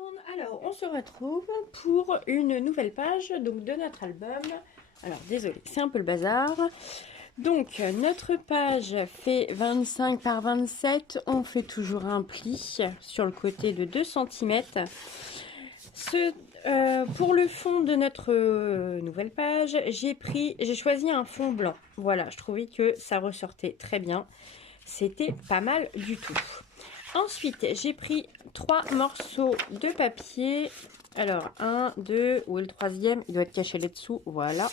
monde. Alors, on se retrouve pour une nouvelle page donc de notre album. Alors, désolé, c'est un peu le bazar. Donc, notre page fait 25 par 27. On fait toujours un pli sur le côté de 2 cm. Pour le fond de notre nouvelle page, j'ai choisi un fond blanc. Voilà, je trouvais que ça ressortait très bien. C'était pas mal du tout. Ensuite, j'ai pris 3 morceaux de papier. Alors, un, deux, où est le troisième? Il doit être caché là-dessous, voilà.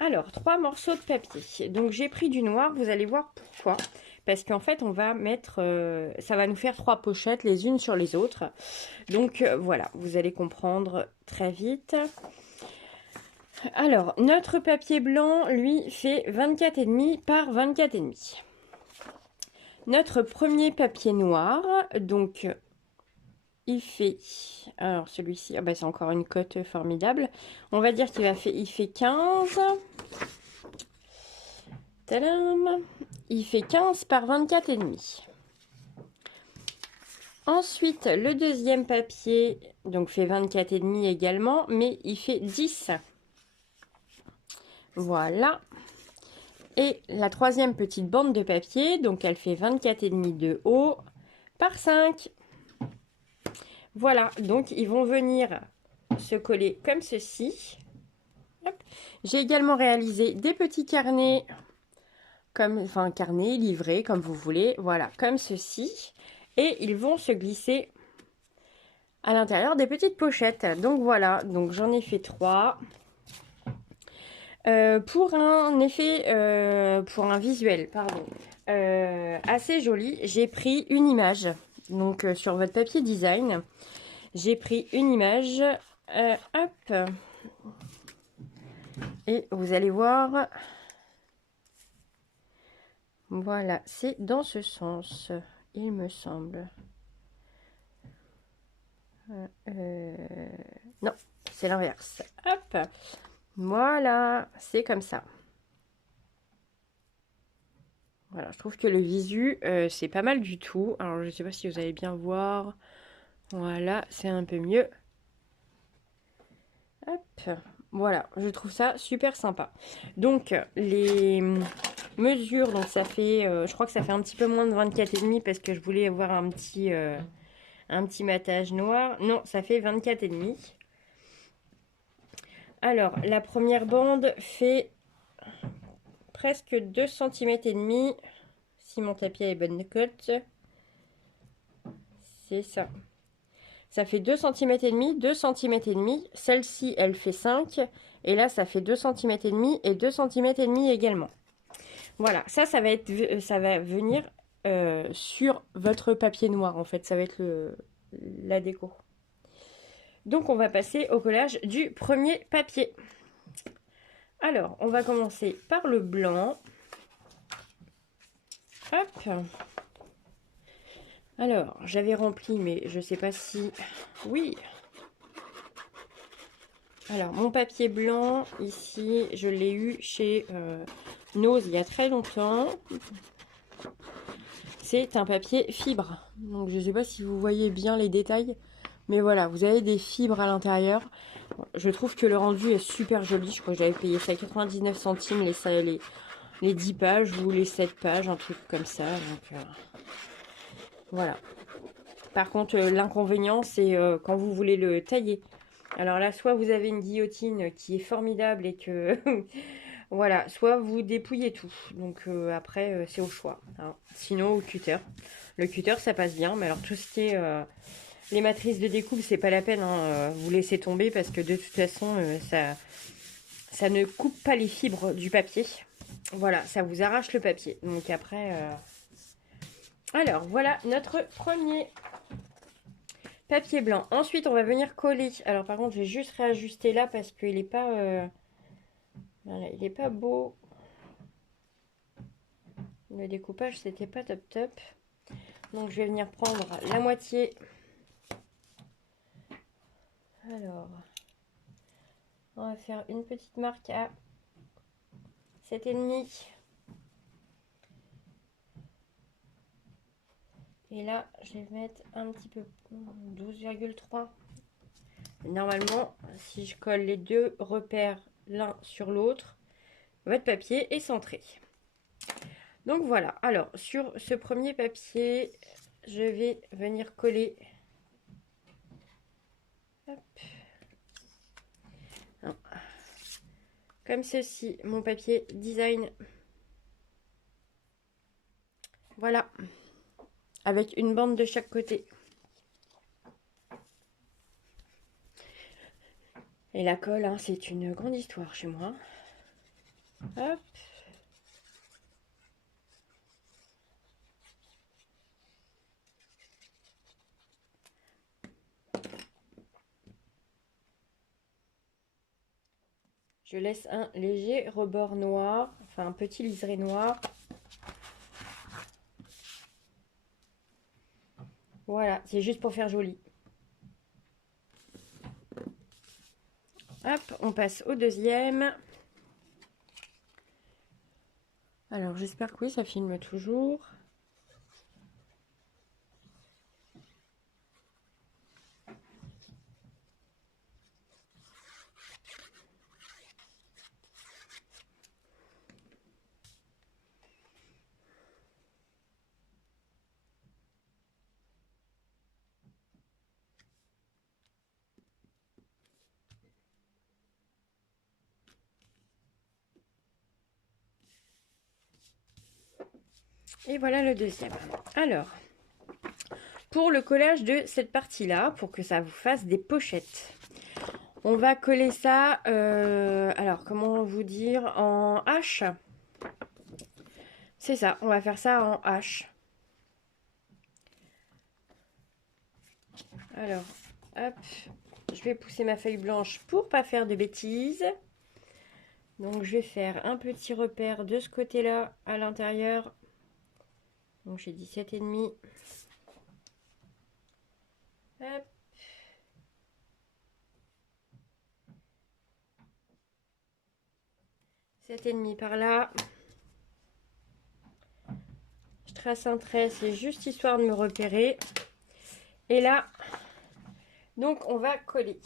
Alors, 3 morceaux de papier. Donc, j'ai pris du noir, vous allez voir pourquoi. Parce qu'en fait, on va mettre... ça va nous faire 3 pochettes les unes sur les autres. Donc, voilà, vous allez comprendre très vite. Alors, notre papier blanc, lui, fait 24,5 par 24,5. Notre premier papier noir, donc il fait, alors celui-ci, c'est encore une cote formidable. On va dire il fait 15. Tadam. Il fait 15 par 24,5. Ensuite, le deuxième papier, donc fait 24,5 également, mais il fait 10. Voilà. Et la troisième petite bande de papier, donc elle fait 24,5 de haut par 5. Voilà, donc ils vont venir se coller comme ceci. J'ai également réalisé des petits carnets, carnets, livrés, comme vous voulez, voilà, comme ceci. Et ils vont se glisser à l'intérieur des petites pochettes. Donc voilà, donc j'en ai fait 3. Pour un effet, pour un visuel, pardon, assez joli, j'ai pris une image. Donc sur votre papier design, j'ai pris une image. Hop. Et vous allez voir, voilà, c'est dans ce sens, il me semble. Non, c'est l'inverse. Hop, voilà, c'est comme ça. Voilà, je trouve que le visu, c'est pas mal du tout. Alors, je sais pas si vous allez bien voir. Voilà, c'est un peu mieux. Hop, voilà, je trouve ça super sympa. Donc, les mesures, donc ça fait, je crois que ça fait un petit peu moins de 24,5 parce que je voulais avoir un petit matage noir. Non, ça fait 24,5. Alors, la première bande fait presque 2 cm et demi. Si mon tapis est bonne cote, c'est ça. Ça fait 2 cm et demi, 2 cm et demi. Celle-ci, elle fait 5. Et là, ça fait 2 cm et demi et 2 cm et demi également. Voilà, ça va venir sur votre papier noir en fait. Ça va être la déco. Donc, on va passer au collage du premier papier. Alors, on va commencer par le blanc. Hop. Alors, j'avais rempli, mais je sais pas si... Oui. Alors, mon papier blanc, ici, je l'ai eu chez Nose il y a très longtemps. C'est un papier fibre. Donc, je sais pas si vous voyez bien les détails. Mais voilà, vous avez des fibres à l'intérieur. Je trouve que le rendu est super joli. Je crois que j'avais payé ça 99 centimes, les 10 pages ou les 7 pages, un truc comme ça. Donc, voilà. Par contre, l'inconvénient, c'est quand vous voulez le tailler. Alors là, soit vous avez une guillotine qui est formidable et que... voilà, soit vous dépouillez tout. Donc après, c'est au choix. Hein. Sinon, au cutter. Le cutter, ça passe bien. Mais alors, tout ce qui est... les matrices de découpe, c'est pas la peine. Hein, vous laissez tomber parce que de toute façon, ça ne coupe pas les fibres du papier. Voilà, ça vous arrache le papier. Donc après... Alors, voilà notre premier papier blanc. Ensuite, on va venir coller. Alors, par contre, je vais juste réajuster là parce qu'il n'est pas... voilà, il est pas beau. Le découpage, c'était pas top top. Donc, je vais venir prendre la moitié. Alors, on va faire une petite marque à 7,5. Et là, je vais mettre un petit peu 12,3. Normalement, si je colle les deux repères l'un sur l'autre, votre papier est centré. Donc voilà. Alors, sur ce premier papier, je vais venir coller. Hop. Non. Comme ceci, mon papier design. Voilà. Avec une bande de chaque côté. Et la colle, hein, c'est une grande histoire chez moi. Hop. Je laisse un léger rebord noir, enfin un petit liseré noir. Voilà, c'est juste pour faire joli. Hop, on passe au deuxième. Alors, j'espère que oui, ça filme toujours. Et voilà le deuxième. Alors, pour le collage de cette partie-là, pour que ça vous fasse des pochettes, on va coller ça, alors comment vous dire, en H. C'est ça, on va faire ça en H. Alors, hop, je vais pousser ma feuille blanche pour pas faire de bêtises. Donc, je vais faire un petit repère de ce côté-là à l'intérieur. Donc, j'ai 17,5. Hop. Sept et demi par là. Je trace un trait, c'est juste histoire de me repérer. Et là, donc on va coller.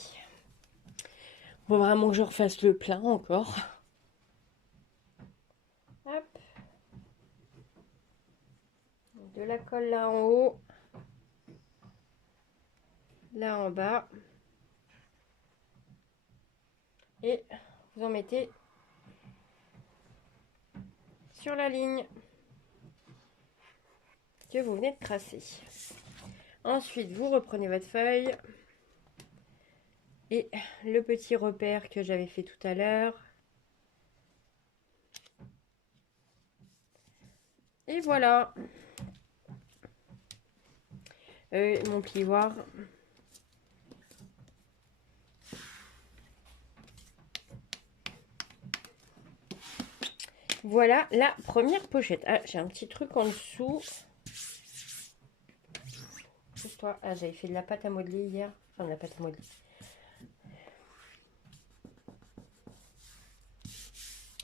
Faut vraiment que je refasse le plein encore. Hop. De la colle là en haut. Là en bas. Et vous en mettez sur la ligne que vous venez de tracer. Ensuite, vous reprenez votre feuille et le petit repère que j'avais fait tout à l'heure. Et voilà. Mon plioir. Voilà la première pochette. Ah, j'ai un petit truc en dessous. Toi, ah, j'avais fait de la pâte à modeler hier. Enfin, de la pâte à modeler.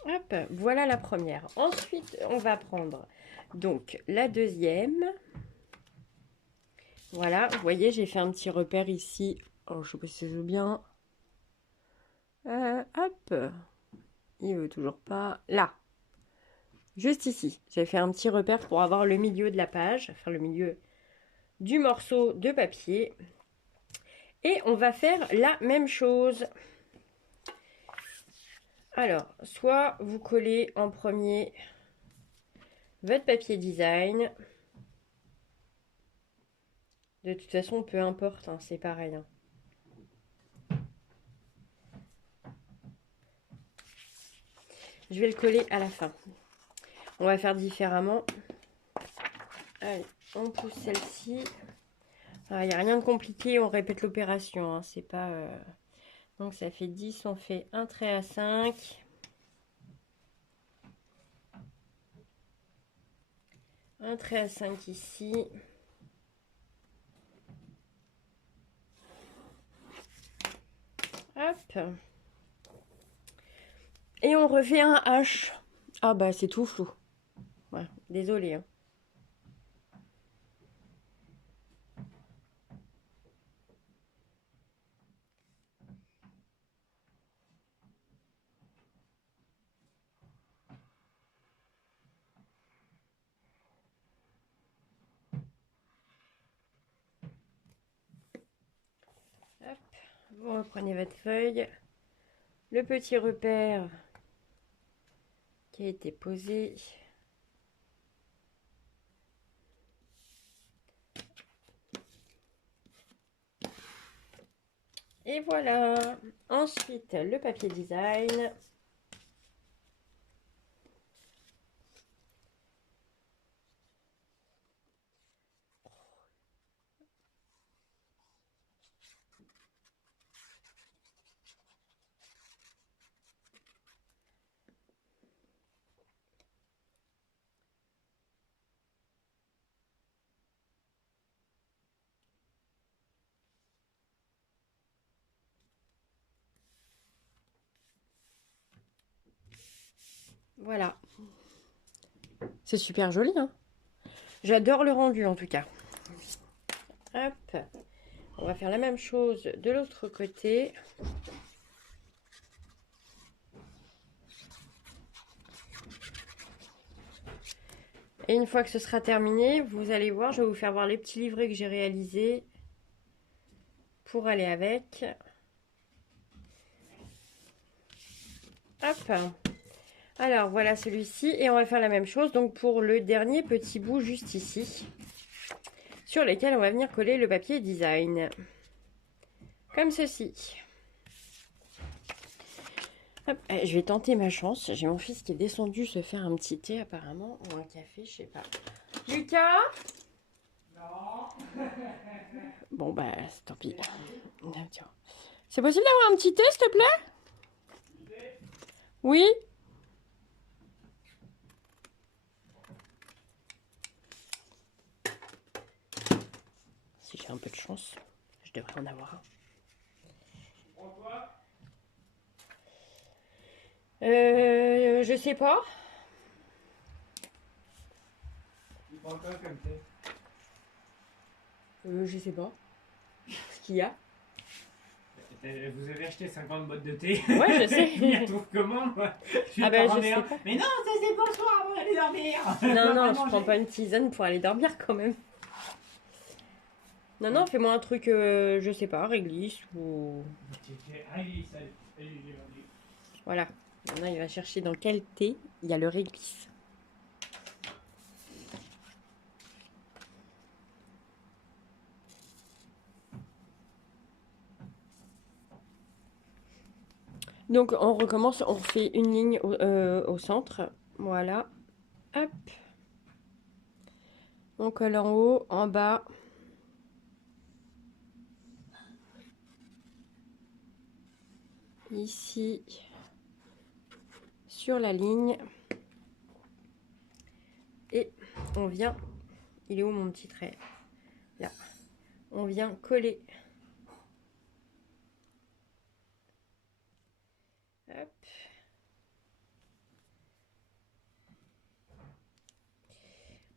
Hop, voilà la première. Ensuite, on va prendre donc la deuxième. Voilà, vous voyez, j'ai fait un petit repère ici. Oh, je sais pas si ça joue bien. Hop, il veut toujours pas. Là, juste ici. J'ai fait un petit repère pour avoir le milieu de la page, enfin le milieu du morceau de papier. Et on va faire la même chose. Alors, soit vous collez en premier votre papier design. De toute façon, peu importe, hein, c'est pareil. Hein. Je vais le coller à la fin. On va faire différemment. Allez, on pousse celle-ci. Il n'y a rien de compliqué, on répète l'opération. Hein, c'est pas... Donc ça fait 10, on fait un trait à 5. Un trait à 5 ici. Hop. Et on refait un H. Ah bah c'est tout flou. Ouais, désolé. Hein. Vous reprenez votre feuille. Le petit repère qui a été posé. Et voilà. Ensuite, le papier design. Voilà. C'est super joli, hein. J'adore le rendu en tout cas. Hop. On va faire la même chose de l'autre côté. Et une fois que ce sera terminé, vous allez voir, je vais vous faire voir les petits livrets que j'ai réalisés pour aller avec. Hop. Alors voilà celui-ci et on va faire la même chose donc pour le dernier petit bout juste ici sur lesquels on va venir coller le papier design comme ceci. Hop, je vais tenter ma chance, j'ai mon fils qui est descendu se faire un petit thé apparemment ou un café, je sais pas. Lucas? Non. Bon bah tant pis. C'est possible d'avoir un petit thé s'il te plaît? Oui. Si j'ai un peu de chance, je devrais en avoir un. Je sais pas. Tu prends quoi comme thé? Je sais pas. Ce qu'il y a. Vous avez acheté 50 boîtes de thé? Ouais, je sais. Il y a trouve comment moi? Ah bah je sais pas. Mais non, ça c'est pour soi avant d'aller dormir. Non, je prends pas une tisane pour aller dormir quand même. Non, fais-moi un truc, je sais pas, réglisse ou... Voilà. Maintenant, il va chercher dans quel thé il y a le réglisse. Donc, on recommence, on refait une ligne au centre. Voilà. Hop. On colle en haut, en bas. Ici. Sur la ligne. Et on vient... Il est où mon petit trait? Là. On vient coller. Hop.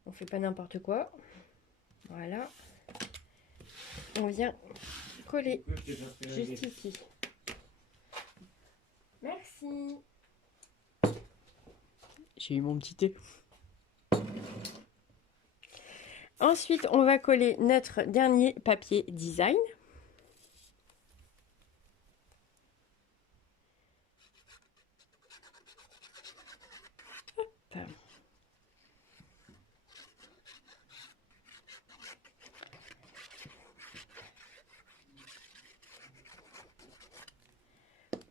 On fait pas n'importe quoi. Voilà. On vient coller juste ici. Merci. J'ai eu mon petit thé. Ensuite, on va coller notre dernier papier design. Hop.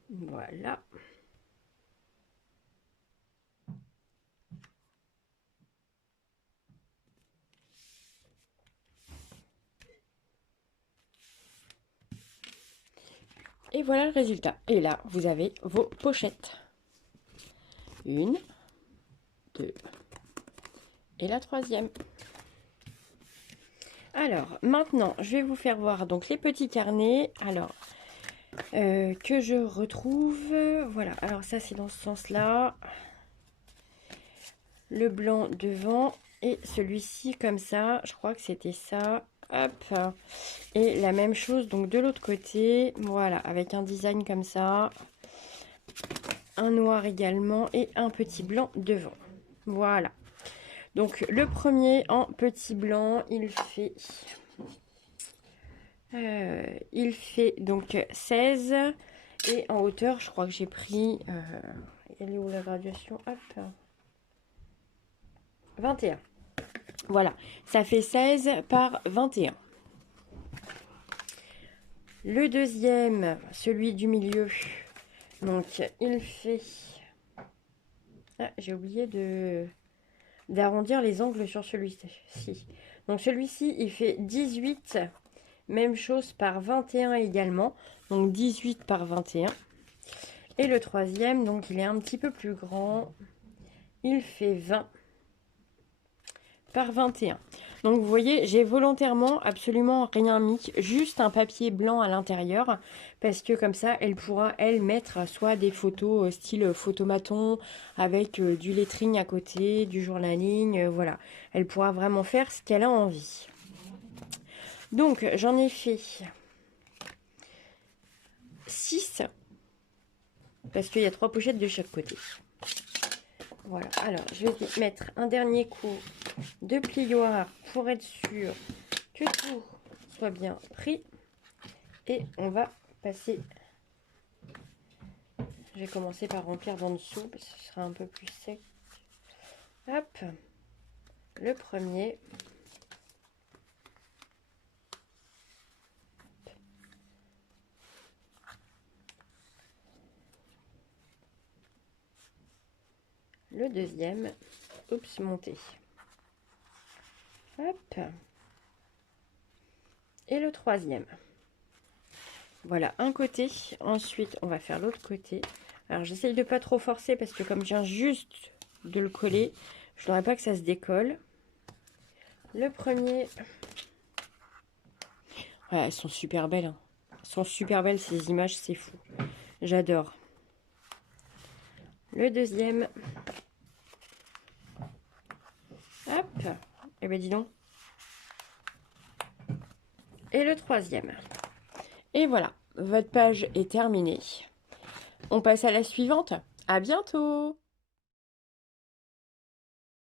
Voilà. Et voilà le résultat. Et là, vous avez vos pochettes. Une, deux, et la troisième. Alors, maintenant, je vais vous faire voir donc les petits carnets. Alors, que je retrouve. Voilà, alors ça, c'est dans ce sens-là. Le blanc devant et celui-ci comme ça. Je crois que c'était ça. Hop. Et la même chose donc de l'autre côté. Voilà, avec un design comme ça. Un noir également et un petit blanc devant. Voilà. Donc le premier en petit blanc, il fait Il fait donc 16. Et en hauteur, je crois que j'ai pris... elle est où la graduation? Hop. 21. Voilà, ça fait 16 par 21. Le deuxième, celui du milieu, donc il fait... Ah, j'ai oublié d'arrondir les angles sur celui-ci. Donc celui-ci, il fait 18, même chose par 21 également. Donc 18 par 21. Et le troisième, donc il est un petit peu plus grand. Il fait 20 par 21. Donc vous voyez, j'ai volontairement absolument rien mis, juste un papier blanc à l'intérieur, parce que comme ça, elle pourra, elle, mettre soit des photos style photomaton, avec du lettering à côté, du journaling, voilà. Elle pourra vraiment faire ce qu'elle a envie. Donc, j'en ai fait 6, parce qu'il y a 3 pochettes de chaque côté. Voilà, alors je vais mettre un dernier coup de plioir pour être sûr que tout soit bien pris. Et on va passer... Je vais commencer par remplir d'en dessous parce que ce sera un peu plus sec. Hop, le premier. Le deuxième. Oups, monté. Hop. Et le troisième. Voilà, un côté. Ensuite, on va faire l'autre côté. Alors, j'essaye de pas trop forcer parce que comme je viens juste de le coller, je voudrais pas que ça se décolle. Le premier... Ouais, elles sont super belles. Hein. Elles sont super belles, ces images, c'est fou. J'adore. Le deuxième... Hop. Eh ben dis donc. Et le troisième. Et voilà, votre page est terminée. On passe à la suivante. À bientôt!